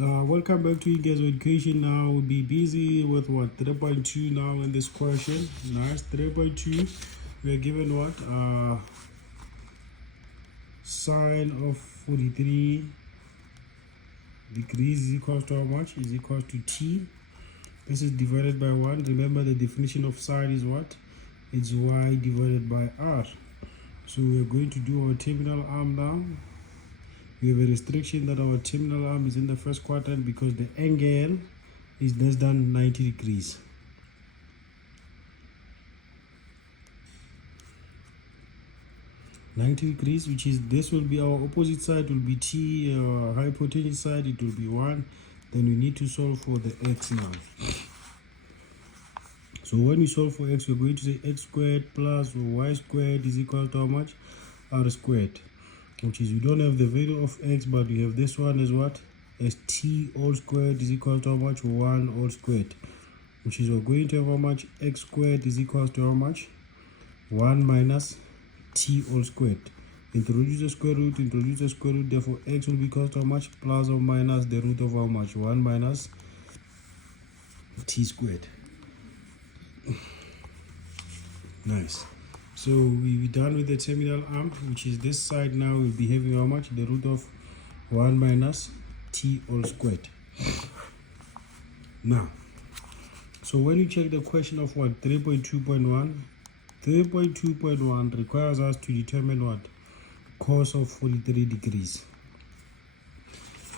Welcome back to Ingezo Education. Now we'll be busy with what 3.2 now in this question. Nice. 3.2, we are given what sine of 43 degrees is equal to how much? Is equal to t. This is divided by 1. Remember the definition of sine is what? It's y divided by r. So we are going to do our terminal arm now. We have a restriction that our terminal arm is in the first quadrant because the angle is less than 90 degrees. Which is, this will be our opposite side, will be t, hypotenuse side, it will be 1. Then we need to solve for the x now. So when we solve for x, we're going to say x squared plus y squared is equal to how much? R squared. Which is, we don't have the value of x, but we have this one as what? As t all squared is equal to how much? 1 all squared. Which is, we're going to have how much? X squared is equal to how much? 1 minus t all squared. Introduce the square root, therefore x will be equal to how much? Plus or minus the root of how much? 1 minus t squared. Nice. So we're done with the terminal arm, which is this side. Now we'll be having how much? The root of 1 minus t all squared. Now, so when you check the question of what? 3.2.1, 3.2.1 requires us to determine what? Cos of 43 degrees.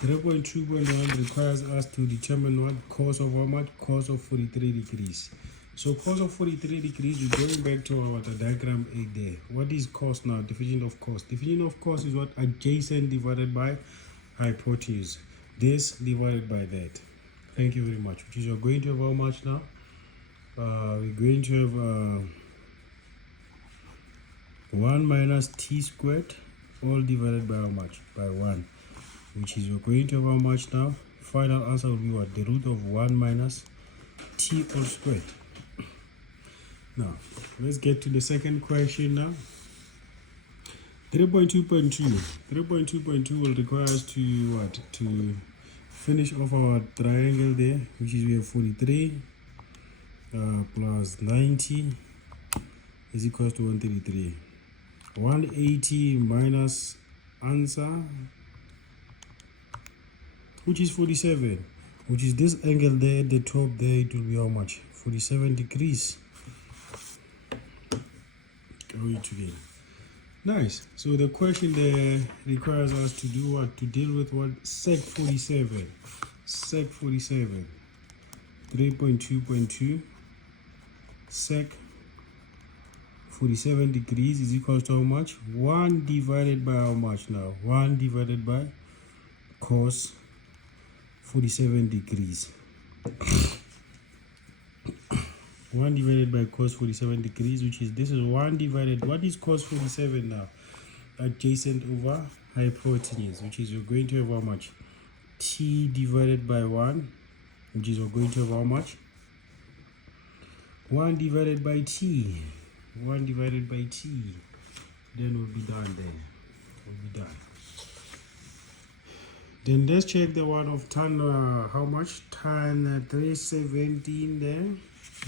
3.2.1 requires us to determine what? Cos of how much? Cos of 43 degrees. So cos of 43 degrees, we're going back to our diagram 8 there. What is cos now? Definition of cos. Definition of cos is what? Adjacent divided by hypotenuse. This divided by that. Thank you very much. Which is, you're going to have how much now? We're going to have 1 minus t squared, all divided by how much? By 1. Which is, we're going to have how much now? Final answer will be what? The root of 1 minus t all squared. Now, let's get to the second question now. 3.2.2. 3.2.2 will require us to what? To finish off our triangle there, which is, we have 43 plus 90 is equal to 133. 180 minus answer, which is 47, which is this angle there at the top there, it will be how much? 47 degrees. It together. Nice. So the question there requires us to do what? To deal with what? Sec 47. Sec 47. 3.2.2. Sec 47 degrees is equal to how much? 1 divided by how much now? 1 divided by cos 47 degrees. 1 divided by cos 47 degrees, which is, this is 1 divided, what is cos 47 now? Adjacent over hypotenuse, which is, you're going to have how much? T divided by 1, which is, we're going to have how much? 1 divided by t. 1 divided by t. Then we'll be done there. We'll be done. Then let's check the one of tan, how much? Tan 317 there.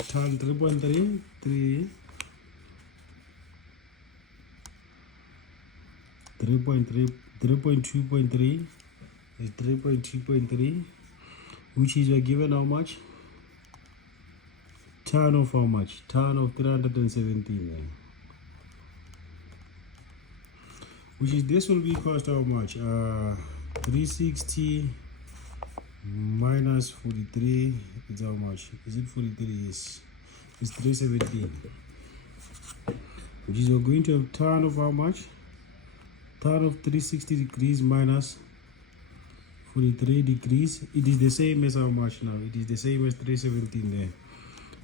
Tan 3.3, 3.2.3 is 3.2.3, which is, we're given how much? Tan of how much? Tan of 317 there. Which is, this will be cost how much? 360 minus 43 is how much? Is it 43? Yes, it's 317. Which is, we're going to have tan of how much? Tan of 360 degrees minus 43 degrees. It is the same as how much now? It is the same as 317 there.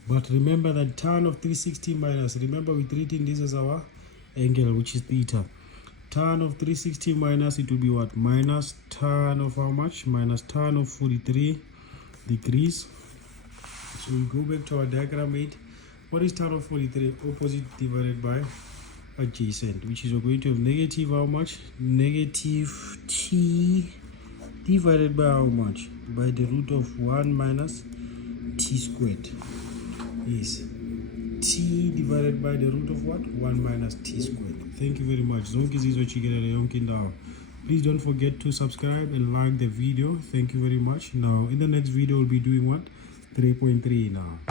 But remember that tan of 360 minus, remember we're treating this as our angle, which is theta. Tan of 360 minus, it will be what? Minus tan of how much? Minus tan of 43 degrees. So we go back to our diagram 8. What is tan of 43? Opposite divided by adjacent, which is, we're going to have negative how much? Negative t divided by how much? By the root of 1 minus t squared. Yes, t divided by the root of what? 1 minus t squared. Thank you very much. Zonke Ingezo chikelele yonke indawo. Please don't forget to subscribe and like the video. Thank you very much. Now in the next video we'll be doing what? 3.3 now.